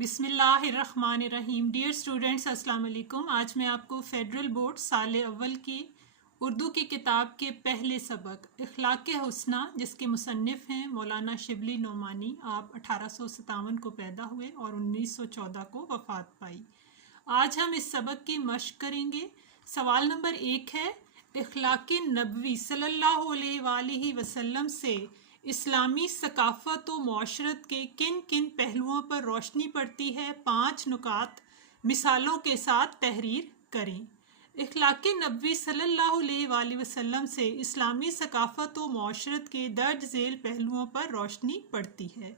بسم اللہ الرحمن الرحیم۔ ڈیئر اسٹوڈنٹس، السلام علیکم۔ آج میں آپ کو فیڈرل بورڈ سال اول کی اردو کی کتاب کے پہلے سبق اخلاق حسنہ، جس کے مصنف ہیں مولانا شبلی نعمانی۔ آپ 1857 کو پیدا ہوئے اور 1914 کو وفات پائی۔ آج ہم اس سبق کی مشق کریں گے۔ سوال نمبر 1 ہے، اخلاق نبوی صلی اللہ علیہ وآلہ وسلم سے اسلامی ثقافت و معاشرت کے کن کن پہلوؤں پر روشنی پڑتی ہے؟ 5 نکات مثالوں کے ساتھ تحریر کریں۔ اخلاق نبوی صلی اللہ علیہ وآلہ وسلم سے اسلامی ثقافت و معاشرت کے درج ذیل پہلوؤں پر روشنی پڑتی ہے۔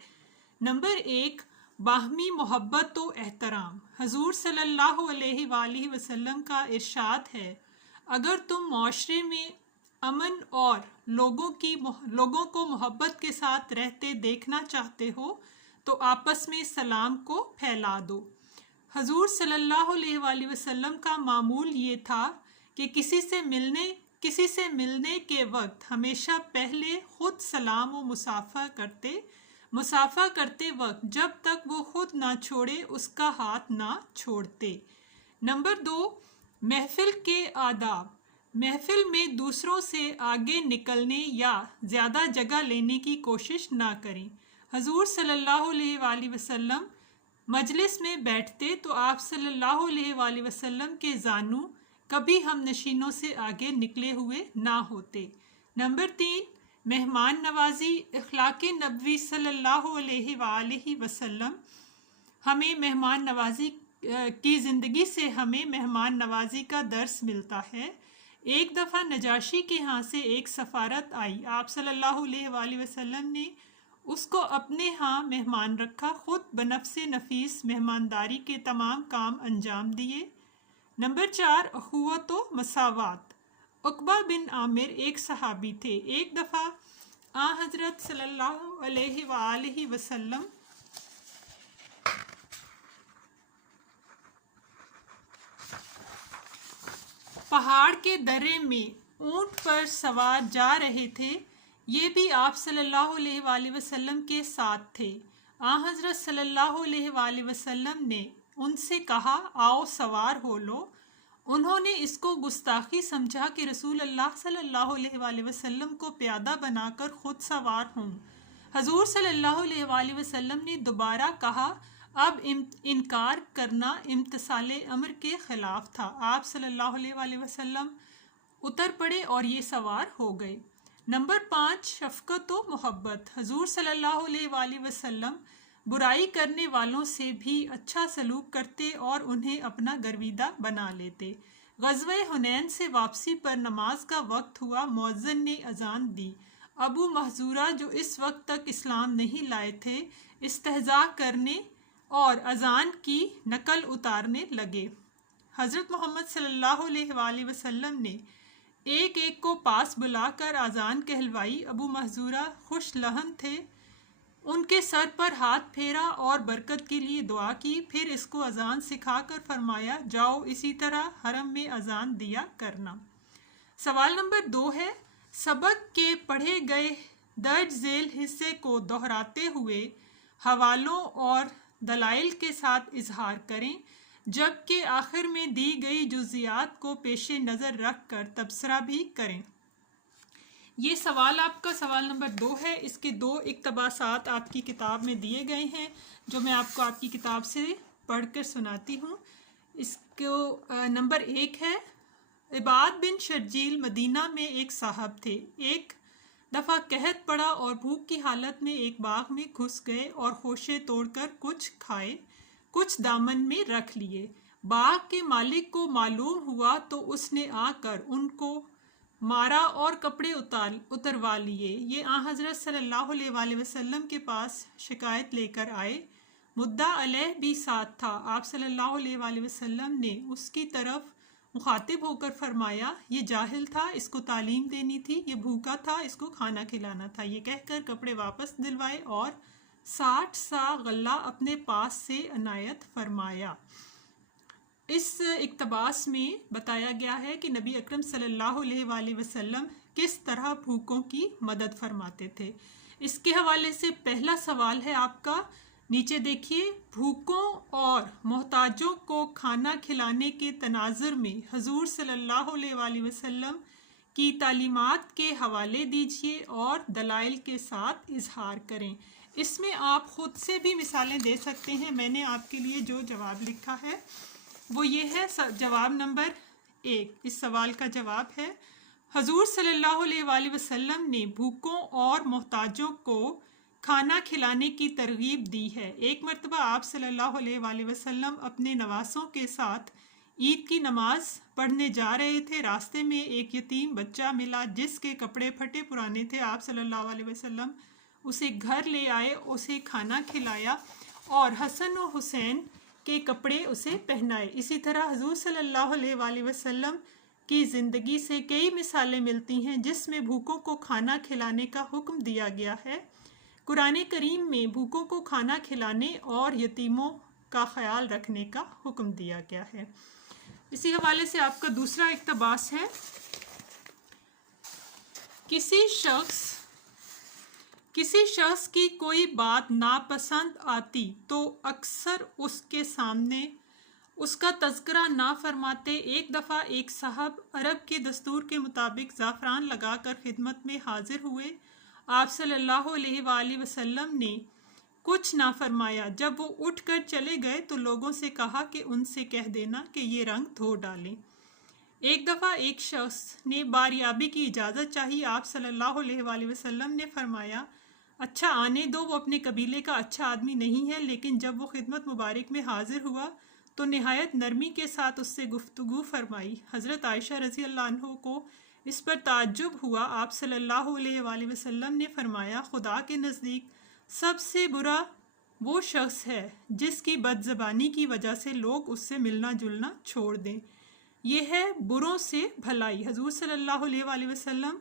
نمبر 1، باہمی محبت و احترام۔ حضور صلی اللہ علیہ وآلہ وسلم کا ارشاد ہے، اگر تم معاشرے میں امن اور لوگوں کو محبت کے ساتھ رہتے دیکھنا چاہتے ہو تو آپس میں سلام کو پھیلا دو۔ حضور صلی اللہ علیہ وآلہ وسلم کا معمول یہ تھا کہ کسی سے ملنے کے وقت ہمیشہ پہلے خود سلام و مصافحہ کرتے وقت جب تک وہ خود نہ چھوڑے اس کا ہاتھ نہ چھوڑتے۔ نمبر 2، محفل کے آداب۔ محفل میں دوسروں سے آگے نکلنے یا زیادہ جگہ لینے کی کوشش نہ کریں۔ حضور صلی اللہ علیہ وآلہ وسلم مجلس میں بیٹھتے تو آپ صلی اللہ علیہ وآلہ وسلم کے زانو کبھی ہم نشینوں سے آگے نکلے ہوئے نہ ہوتے۔ نمبر 3، مہمان نوازی۔ اخلاق نبوی صلی اللہ علیہ وآلہ وسلم ہمیں مہمان نوازی کی زندگی سے ہمیں مہمان نوازی کا درس ملتا ہے۔ ایک دفعہ نجاشی کے ہاں سے ایک سفارت آئی، آپ صلی اللہ علیہ وآلہ وسلم نے اس کو اپنے ہاں مہمان رکھا، خود بنفس نفیس مہمانداری کے تمام کام انجام دیے۔ نمبر 4، اخوت و مساوات۔ عقبہ بن عامر ایک صحابی تھے۔ ایک دفعہ حضرت صلی اللہ علیہ وآلہ وسلم پہاڑ کے درے میں اونٹ پر سوار جا رہے تھے، یہ بھی آپ صلی اللہ علیہ وآلہ وسلم کے ساتھ تھے۔ حضرت صلی اللہ علیہ وآلہ وسلم نے ان سے کہا، آؤ سوار ہو لو۔ انہوں نے اس کو گستاخی سمجھا کہ رسول اللہ صلی اللہ علیہ وآلہ وسلم کو پیادہ بنا کر خود سوار ہوں۔ حضور صلی اللہ علیہ وآلہ وسلم نے دوبارہ کہا، اب انکار کرنا امتثال امر کے خلاف تھا۔ آپ صلی اللہ علیہ وآلہ وسلم اتر پڑے اور یہ سوار ہو گئے۔ نمبر 5، شفقت و محبت۔ حضور صلی اللہ علیہ وآلہ وسلم برائی کرنے والوں سے بھی اچھا سلوک کرتے اور انہیں اپنا گرویدہ بنا لیتے۔ غزوہ حنین سے واپسی پر نماز کا وقت ہوا، مؤذن نے اذان دی۔ ابو محذورہ جو اس وقت تک اسلام نہیں لائے تھے، استہزاء کرنے اور اذان کی نقل اتارنے لگے۔ حضرت محمد صلی اللہ علیہ وآلہ وسلم نے ایک ایک کو پاس بلا کر اذان کہلوائی۔ ابو محذورہ خوش لہن تھے، ان کے سر پر ہاتھ پھیرا اور برکت کے لیے دعا کی، پھر اس کو اذان سکھا کر فرمایا، جاؤ اسی طرح حرم میں اذان دیا کرنا۔ سوال نمبر 2 ہے، سبق کے پڑھے گئے درج ذیل حصے کو دہراتے ہوئے حوالوں اور دلائل کے ساتھ اظہار کریں، جبکہ آخر میں دی گئی جزیات کو پیش نظر رکھ کر تبصرہ بھی کریں۔ یہ سوال آپ کا سوال نمبر 2 ہے۔ اس کے 2 اقتباسات آپ کی کتاب میں دیے گئے ہیں، جو میں آپ کو آپ کی کتاب سے پڑھ کر سناتی ہوں۔ اس کو نمبر 1 ہے، عباد بن شرجیل مدینہ میں ایک صاحب تھے۔ ایک دفعہ قحط پڑا اور بھوک کی حالت میں ایک باغ میں گھس گئے اور خوشے توڑ کر کچھ کھائے، کچھ دامن میں رکھ لیے۔ باغ کے مالک کو معلوم ہوا تو اس نے آ کر ان کو مارا اور کپڑے اتروا لیے۔ یہ حضرت صلی اللہ علیہ وآلہ وسلم کے پاس شکایت لے کر آئے، مدعا علیہ بھی ساتھ تھا۔ آپ صلی اللہ علیہ وآلہ وسلم نے اس کی طرف مخاطب ہو کر فرمایا، یہ جاہل تھا، اس کو تعلیم دینی تھی، یہ بھوکا تھا، اس کو کھانا کھلانا تھا۔ یہ کہہ کر کپڑے واپس دلوائے اور 60 سا غلہ اپنے پاس سے عنایت فرمایا۔ اس اقتباس میں بتایا گیا ہے کہ نبی اکرم صلی اللہ علیہ وآلہ وسلم کس طرح بھوکوں کی مدد فرماتے تھے۔ اس کے حوالے سے پہلا سوال ہے آپ کا، نیچے دیکھیے، بھوکوں اور محتاجوں کو کھانا کھلانے کے تناظر میں حضور صلی اللہ علیہ وآلہ وسلم کی تعلیمات کے حوالے دیجیے اور دلائل کے ساتھ اظہار کریں۔ اس میں آپ خود سے بھی مثالیں دے سکتے ہیں۔ میں نے آپ کے لیے جو جواب لکھا ہے وہ یہ ہے، جواب نمبر 1 اس سوال کا جواب ہے، حضور صلی اللہ علیہ وآلہ وسلم نے بھوکوں اور محتاجوں کو کھانا کھلانے کی ترغیب دی ہے۔ ایک مرتبہ آپ صلی اللہ علیہ وآلہ وسلم اپنے نواسوں کے ساتھ عید کی نماز پڑھنے جا رہے تھے۔ راستے میں ایک یتیم بچہ ملا جس کے کپڑے پھٹے پرانے تھے۔ آپ صلی اللہ علیہ وسلم اسے گھر لے آئے، اسے کھانا کھلایا اور حسن و حسین کے کپڑے اسے پہنائے۔ اسی طرح حضور صلی اللہ علیہ وآلہ وسلم کی زندگی سے کئی مثالیں ملتی ہیں جس میں بھوکوں کو کھانا کھلانے کا حکم دیا گیا ہے۔ قرآن کریم میں بھوکوں کو کھانا کھلانے اور یتیموں کا خیال رکھنے کا حکم دیا گیا ہے۔ اسی حوالے سے آپ کا دوسرا اقتباس ہے، کسی شخص کی کوئی بات ناپسند آتی تو اکثر اس کے سامنے اس کا تذکرہ نہ فرماتے۔ ایک دفعہ ایک صاحب عرب کے دستور کے مطابق زعفران لگا کر خدمت میں حاضر ہوئے۔ آپ صلی اللہ علیہ وآلہ وسلم نے کچھ نہ فرمایا۔ جب وہ اٹھ کر چلے گئے تو لوگوں سے کہا کہ ان سے کہہ دینا کہ یہ رنگ دھو ڈالیں۔ ایک دفعہ ایک شخص نے باریابی کی اجازت چاہی۔ آپ صلی اللہ علیہ وآلہ وسلم نے فرمایا، اچھا آنے دو، وہ اپنے قبیلے کا اچھا آدمی نہیں ہے۔ لیکن جب وہ خدمت مبارک میں حاضر ہوا تو نہایت نرمی کے ساتھ اس سے گفتگو فرمائی۔ حضرت عائشہ رضی اللہ عنہ کو اس پر تعجب ہوا۔ آپ صلی اللہ علیہ وآلہ وسلم نے فرمایا، خدا کے نزدیک سب سے برا وہ شخص ہے جس کی بد زبانی کی وجہ سے لوگ اس سے ملنا جلنا چھوڑ دیں۔ یہ ہے بروں سے بھلائی۔ حضور صلی اللہ علیہ وآلہ وسلم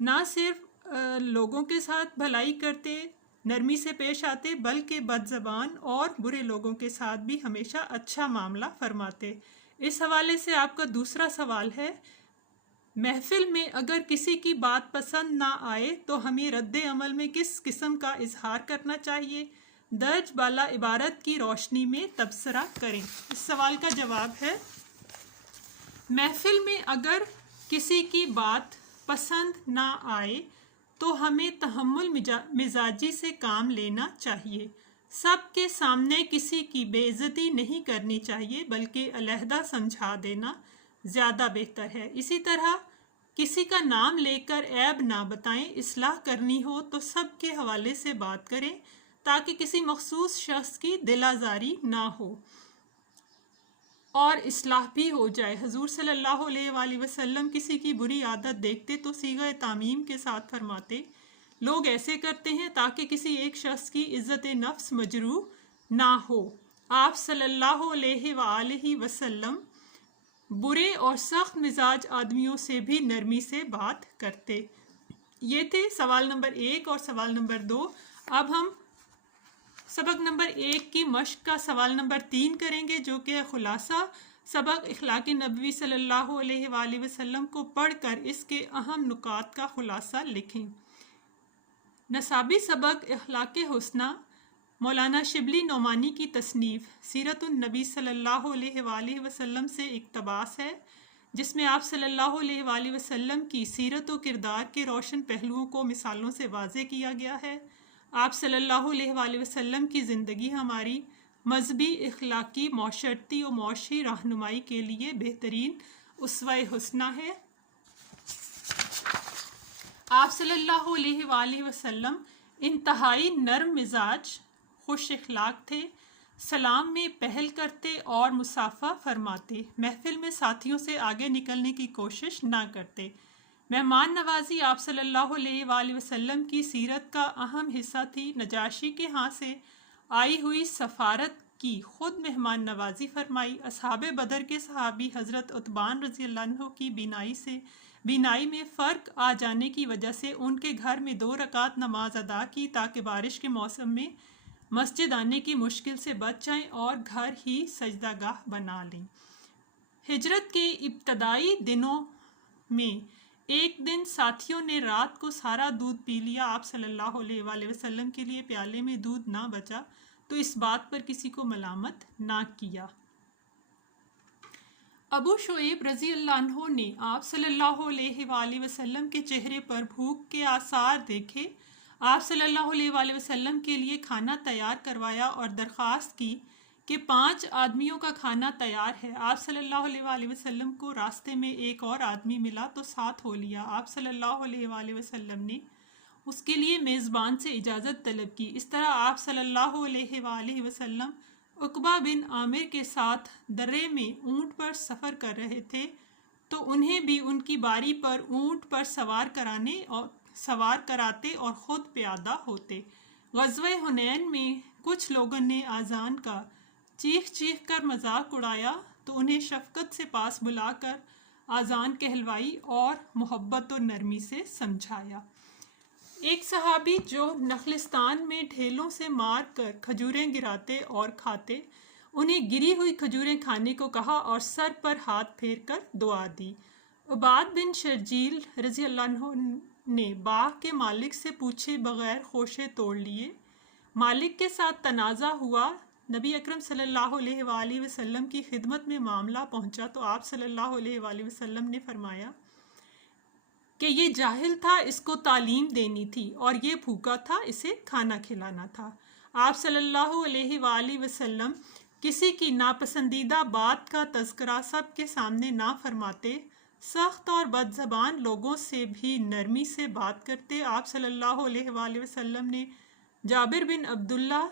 نہ صرف لوگوں کے ساتھ بھلائی کرتے، نرمی سے پیش آتے، بلکہ بد زبان اور برے لوگوں کے ساتھ بھی ہمیشہ اچھا معاملہ فرماتے۔ اس حوالے سے آپ کا دوسرا سوال ہے، محفل میں اگر کسی کی بات پسند نہ آئے تو ہمیں رد عمل میں کس قسم کا اظہار کرنا چاہیے؟ درج بالا عبارت کی روشنی میں تبصرہ کریں۔ اس سوال کا جواب ہے، محفل میں اگر کسی کی بات پسند نہ آئے تو ہمیں تحمل مزاجی سے کام لینا چاہیے۔ سب کے سامنے کسی کی بے عزتی نہیں کرنی چاہیے، بلکہ علیحدہ سمجھا دینا زیادہ بہتر ہے۔ اسی طرح کسی کا نام لے کر عیب نہ بتائیں۔ اصلاح کرنی ہو تو سب کے حوالے سے بات کریں تاکہ کسی مخصوص شخص کی دل آزاری نہ ہو اور اصلاح بھی ہو جائے۔ حضور صلی اللہ علیہ وآلہ وسلم کسی کی بری عادت دیکھتے تو صیغہ تعمیم کے ساتھ فرماتے، لوگ ایسے کرتے ہیں تاکہ کسی ایک شخص کی عزت نفس مجروح نہ ہو۔ آپ صلی اللہ علیہ وآلہ وسلم برے اور سخت مزاج آدمیوں سے بھی نرمی سے بات کرتے۔ یہ تھے سوال نمبر 1 اور سوال نمبر 2۔ اب ہم سبق نمبر 1 کی مشق کا سوال نمبر 3 کریں گے، جو کہ خلاصہ سبق اخلاق نبوی صلی اللہ علیہ وآلہ وسلم کو پڑھ کر اس کے اہم نکات کا خلاصہ لکھیں۔ نصابی سبق اخلاق حسنہ مولانا شبلی نعمانی کی تصنیف سیرت النبی صلی اللہ علیہ وآلہ وسلم سے اقتباس ہے، جس میں آپ صلی اللہ علیہ وآلہ وسلم کی سیرت و کردار کے روشن پہلوؤں کو مثالوں سے واضح کیا گیا ہے۔ آپ صلی اللہ علیہ وآلہ وسلم کی زندگی ہماری مذہبی، اخلاقی، معاشرتی و معاشی رہنمائی کے لیے بہترین اسوہ حسنہ ہے۔ آپ صلی اللہ علیہ وآلہ وسلم انتہائی نرم مزاج، خوش اخلاق تھے، سلام میں پہل کرتے اور مصافحہ فرماتے، محفل میں ساتھیوں سے آگے نکلنے کی کوشش نہ کرتے۔ مہمان نوازی آپ صلی اللہ علیہ وآلہ وسلم کی سیرت کا اہم حصہ تھی۔ نجاشی کے ہاں سے آئی ہوئی سفارت کی خود مہمان نوازی فرمائی۔ اصحاب بدر کے صحابی حضرت عتبان رضی اللہ عنہ کی بینائی میں فرق آ جانے کی وجہ سے ان کے گھر میں 2 رکعت نماز ادا کی تاکہ بارش کے موسم میں مسجد آنے کی مشکل سے بچ جائیں اور گھر ہی سجدہ گاہ بنا لیں۔ ہجرت کے ابتدائی دنوں میں ایک دن ساتھیوں نے رات کو سارا دودھ پی لیا۔ آپ صلی اللہ علیہ وآلہ وسلم کے لیے پیالے میں دودھ نہ بچا تو اس بات پر کسی کو ملامت نہ کیا۔ ابو شعیب رضی اللہ عنہ نے آپ صلی اللہ علیہ وآلہ وسلم کے چہرے پر بھوک کے آثار دیکھے۔ آپ صلی اللہ علیہ وآلہ وسلم کے لیے کھانا تیار کروایا اور درخواست کی کہ 5 آدمیوں کا کھانا تیار ہے۔ آپ صلی اللہ علیہ وآلہ وسلم کو راستے میں ایک اور آدمی ملا تو ساتھ ہو لیا۔ آپ صلی اللہ علیہ وآلہ وسلم نے اس کے لیے میزبان سے اجازت طلب کی۔ اس طرح آپ صلی اللہ علیہ وآلہ وسلم عقبہ بن عامر کے ساتھ درے میں اونٹ پر سفر کر رہے تھے تو انہیں بھی ان کی باری پر اونٹ پر سوار کراتے اور خود پیادہ ہوتے۔ غزوہ حنین میں کچھ لوگوں نے اذان کا چیخ چیخ کر مذاق اڑایا تو انہیں شفقت سے پاس بلا کر اذان کہلوائی اور محبت و نرمی سے سمجھایا۔ ایک صحابی جو نخلستان میں ڈھیلوں سے مار کر کھجوریں گراتے اور کھاتے، انہیں گری ہوئی کھجوریں کھانے کو کہا اور سر پر ہاتھ پھیر کر دعا دی۔ عباد بن شرجیل رضی اللہ عنہ نے باغ کے مالک سے پوچھے بغیر خوشے توڑ لیے۔ مالک کے ساتھ تنازع ہوا، نبی اکرم صلی اللہ علیہ وآلہ وسلم کی خدمت میں معاملہ پہنچا تو آپ صلی اللہ علیہ وآلہ وسلم نے فرمایا کہ یہ جاہل تھا، اس کو تعلیم دینی تھی، اور یہ بھوکا تھا، اسے کھانا کھلانا تھا۔ آپ صلی اللہ علیہ وآلہ وسلم کسی کی ناپسندیدہ بات کا تذکرہ سب کے سامنے نہ فرماتے، سخت اور بد زبان لوگوں سے بھی نرمی سے بات کرتے۔ آپ صلی اللہ علیہ وآلہ وسلم نے جابر بن عبداللہ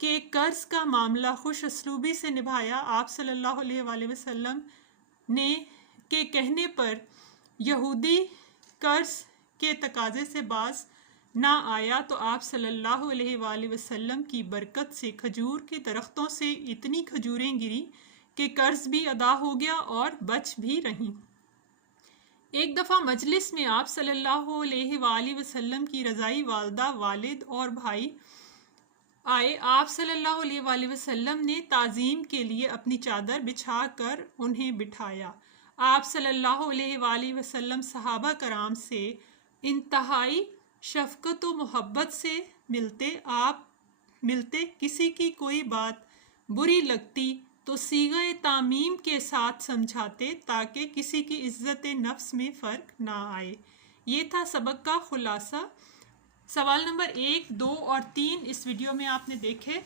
کے قرض کا معاملہ خوش اسلوبی سے نبھایا۔ آپ صلی اللہ علیہ وآلہ وسلم نے کے کہنے پر یہودی قرض کے تقاضے سے باز نہ آیا تو آپ صلی اللہ علیہ وآلہ وسلم کی برکت سے کھجور کے درختوں سے اتنی کھجوریں گری کہ قرض بھی ادا ہو گیا اور بچ بھی رہیں۔ ایک دفعہ مجلس میں آپ صلی اللہ علیہ وآلہ وسلم کی رضائی والدہ، والد اور بھائی آئے۔ آپ صلی اللہ علیہ وآلہ وسلم نے تعظیم کے لیے اپنی چادر بچھا کر انہیں بٹھایا۔ آپ صلی اللہ علیہ وآلہ وسلم صحابہ کرام سے انتہائی شفقت و محبت سے ملتے کسی کی کوئی بات بری لگتی تو صیغہ تعمیم کے ساتھ سمجھاتے تاکہ کسی کی عزت نفس میں فرق نہ آئے۔ یہ تھا سبق کا خلاصہ۔ سوال نمبر 1، 2 اور 3 اس ویڈیو میں آپ نے دیکھے۔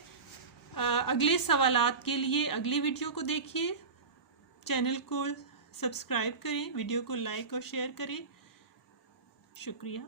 اگلے سوالات کے لیے اگلی ویڈیو کو دیکھیے، چینل کو سبسکرائب کریں، ویڈیو کو لائک اور شیئر کریں۔ شکریہ۔